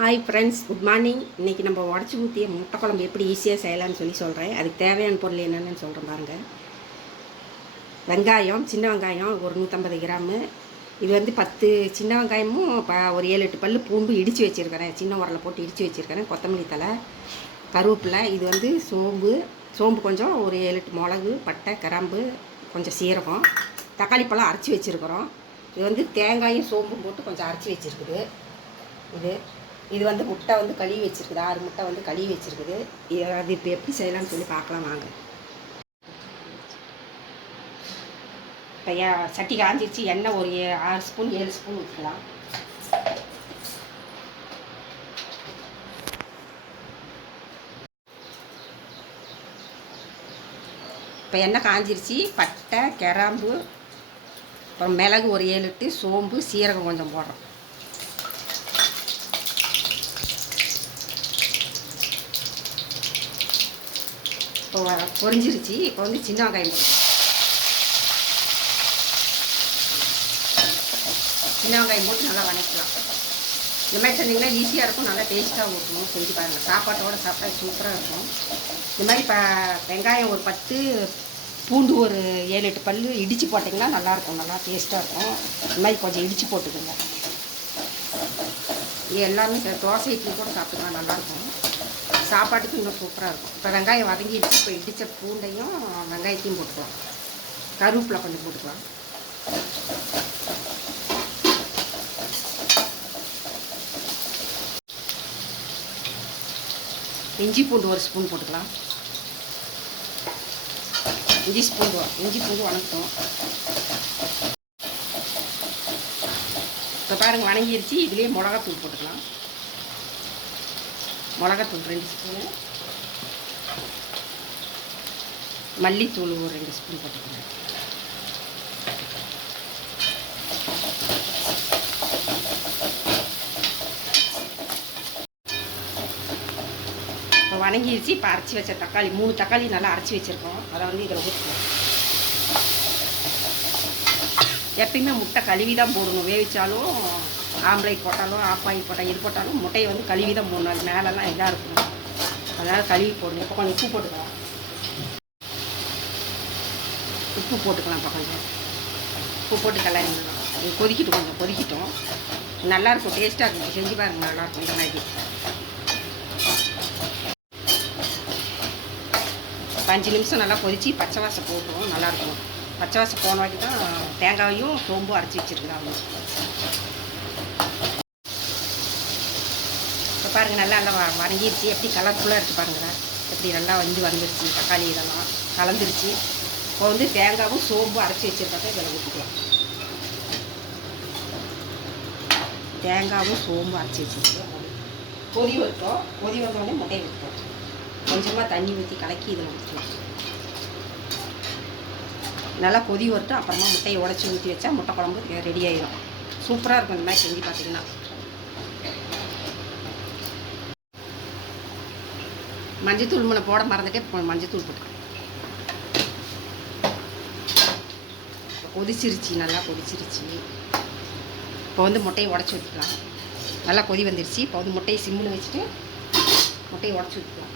Hi friends, good morning. இன்றைக்கி நம்ம உடச்சி ஊற்றிய முட்டை குழம்பு எப்படி ஈஸியாக செய்யலாம்னு சொல்கிறேன். அதுக்கு தேவையான பொருள் என்னென்னு சொல்கிறேன் பாருங்கள். வெங்காயம், சின்ன வெங்காயம் ஒரு 150 கிராமு. இது வந்து 10 சின்ன வெங்காயமும் ஒரு 7-8 பல் பூண்டு இடித்து வச்சுருக்கிறேன். சின்ன உரலை போட்டு இடித்து வச்சுருக்கிறேன். கொத்தமல்லி தழை, கருவேப்பிலை, இது வந்து சோம்பு கொஞ்சம், ஒரு 7-8 மிளகு, பட்டை, கிராம்பு, கொஞ்சம் சீரகம், தக்காளி பழம் அரைச்சி வச்சுருக்கிறோம். இது வந்து தேங்காயும் சோம்பும் போட்டு கொஞ்சம் அரைச்சி வச்சுருக்குது. இது வந்து முட்டை வந்து கழுவி வச்சுருக்குது. 6 முட்டை வந்து கழுவி வச்சுருக்குது. அது இப்போ எப்படி செய்யலாம்னு சொல்லி பார்க்கலாம் வாங்க. இப்போ சட்டி காஞ்சிச்சு. எண்ணெய் ஒரு 6 ஸ்பூன் 7 ஸ்பூன் ஊற்றிக்கலாம். இப்போ எண்ணெய் காஞ்சிருச்சு. பட்டை, கிராம்பு, அப்புறம் மிளகு ஒரு 7-8, சோம்பு, சீரகம் கொஞ்சம் போடுறோம். இப்போ பொரிஞ்சிருச்சு. இப்போ வந்து சின்ன வெங்காயம் போட்டு நல்லா வதக்கலாம். இந்த மாதிரி செஞ்சிங்கன்னா ஈஸியாக இருக்கும், நல்லா டேஸ்ட்டாக ஊற்றணும். செஞ்சு பாருங்கள். சாப்பாட்டோடு சாப்பிட்டா சூப்பராக இருக்கும். இந்த மாதிரி வெங்காயம் ஒரு 10, பூண்டு ஒரு 7-8 பல் இடித்து போட்டிங்கன்னா நல்லாயிருக்கும், நல்லா டேஸ்ட்டாக இருக்கும். இந்த மாதிரி கொஞ்சம் இடித்து போட்டுக்கோங்க. இது எல்லாமே தோசை இட்லி கூட சாப்பிட்டுக்கலாம், நல்லாயிருக்கும். சாப்பாட்டுக்கு இன்னும் சூப்பராக இருக்கும். இப்போ வெங்காயம் வதங்கிடுச்சு. இப்போ இடித்த பூண்டையும் வெங்காயத்தையும் போட்டுக்கலாம். கருவேப்பிலை கொஞ்சம் போட்டுக்கலாம். இஞ்சி பூண்டு ஒரு ஸ்பூன் போட்டுக்கலாம். இஞ்சி பூண்டு வணக்கட்டும். இப்போ பாருங்கள் வணங்கிடுச்சு. இதுலேயே மிளகாத்தூள் போட்டுக்கலாம். மிளகாத்தூள் 2 ஸ்பூனு, மல்லித்தூள் ஒரு 2 ஸ்பூன் போட்டுக்கலாம். இப்போ வணங்கிடுச்சு. இப்போ அரைச்சி வச்ச தக்காளி 3 தக்காளி நல்லா அரைச்சி வச்சுருக்கோம். அதை வந்து இதில் ஊற்றுவோம். எப்பயுமே முட்டை கழுவி தான் போடணும். வேவிச்சாலும், ஆம்லேட் போட்டாலும், ஆப்பாயில் போட்டால், இது போட்டாலும் முட்டையை வந்து கழுவி தான் போடணும். அது மேலெல்லாம் இதாக இருக்கணும். அதனால் கழுவி போடணும். இப்போ கொஞ்சம் உப்பு போட்டுக்கலாம். உப்பு போட்டுக்கலாம். இப்போ கொஞ்சம் உப்பு போட்டு கல்யாணம் இது கொதிக்கிட்டு கொஞ்சம் கொதிக்கிட்டோம். நல்லாயிருக்கும், டேஸ்ட்டாக இருக்கும். செஞ்சு பாருங்கள், நல்லாயிருக்கும். இந்த மாதிரி 5 நிமிஷம் நல்லா கொதித்து பச்சை வாசம் போட்டுரும். நல்லாயிருக்கும். பச்சை வாசம் போன வாட்டி தான் தேங்காயும் சோம்பும் அரைச்சி வச்சுருக்குறாங்க. இப்போ பாருங்கள், நல்லா வதங்கிடுச்சு. எப்படி கலர்ஃபுல்லாக இருக்குது பாருங்கள். எப்படி நல்லா வந்துருச்சு. தக்காளி இதெல்லாம் கலந்துருச்சு. இப்போ வந்து தேங்காயும் சோம்பும் அரைச்சி வச்சுருக்காங்க. இதில் ஊற்றிக்கலாம். தேங்காயும் சோம்பும் அரைச்சி வச்சுருக்கோம். கொதி வைப்போம். கொதி வந்தோடனே முட்டையை ஊற்றுவோம். கொஞ்சமாக தண்ணி ஊற்றி கலக்கி இதில் ஊற்றிக்கலாம். நல்லா கொதி வரட்டும். அப்புறமா முட்டையை உடச்சி ஊற்றி வச்சா முட்டை குழம்பு ரெடி ஆகிடும். சூப்பராக இருக்கும். இந்த மாதிரி செஞ்சு பார்த்தீங்கன்னா. மஞ்சத்தூள் முன்ன போட மறந்துட்டே மஞ்சத்தூள் போட்டு கொதிச்சிருச்சு. நல்லா கொதிச்சிருச்சு. இப்போ வந்து முட்டையை உடச்சி ஊற்றிக்கலாம். நல்லா கொதி வந்துருச்சு. இப்போ வந்து முட்டையை சிம்மில் வச்சுட்டு முட்டையை உடச்சி ஊற்றிக்கலாம்.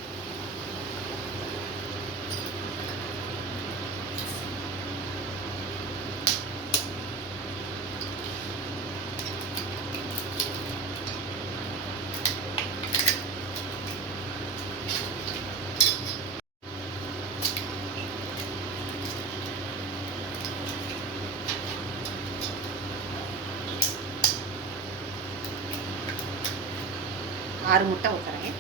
ஆறு முட்டை ஊற்றுறேன்.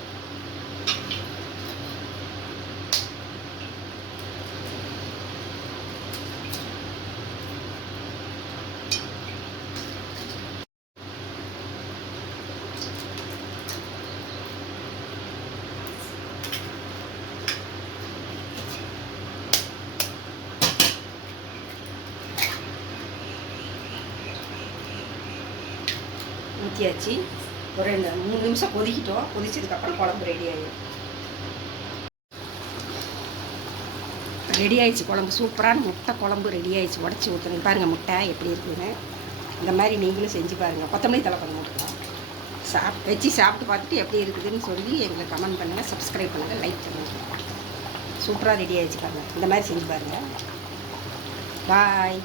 ஊற்றியாச்சு. ஒரு 3 நிமிஷம் கொதிக்கிட்டோம். கொதிச்சதுக்கப்புறம் குழம்பு ரெடி ஆகிடும். ரெடி ஆயிடுச்சு குழம்பு. சூப்பரான முட்டை குழம்பு ரெடி ஆயிடுச்சு. உடச்சி ஊற்றுங்க பாருங்கள் முட்டை எப்படி இருக்குதுன்னு. இந்த மாதிரி நீங்களும் செஞ்சு பாருங்கள். கொத்தமல்லி தழை கொஞ்சம் போட்டுக்கலாம். வச்சு சாப்பிட்டு பார்த்துட்டு எப்படி இருக்குதுன்னு சொல்லி எங்களுக்கு கமெண்ட் பண்ணுங்கள், சப்ஸ்கிரைப் பண்ணுங்கள், லைக் பண்ணுங்கள். சூப்பராக ரெடி ஆகிடுச்சு பாருங்கள். இந்த மாதிரி செஞ்சு பாருங்கள். பாய்.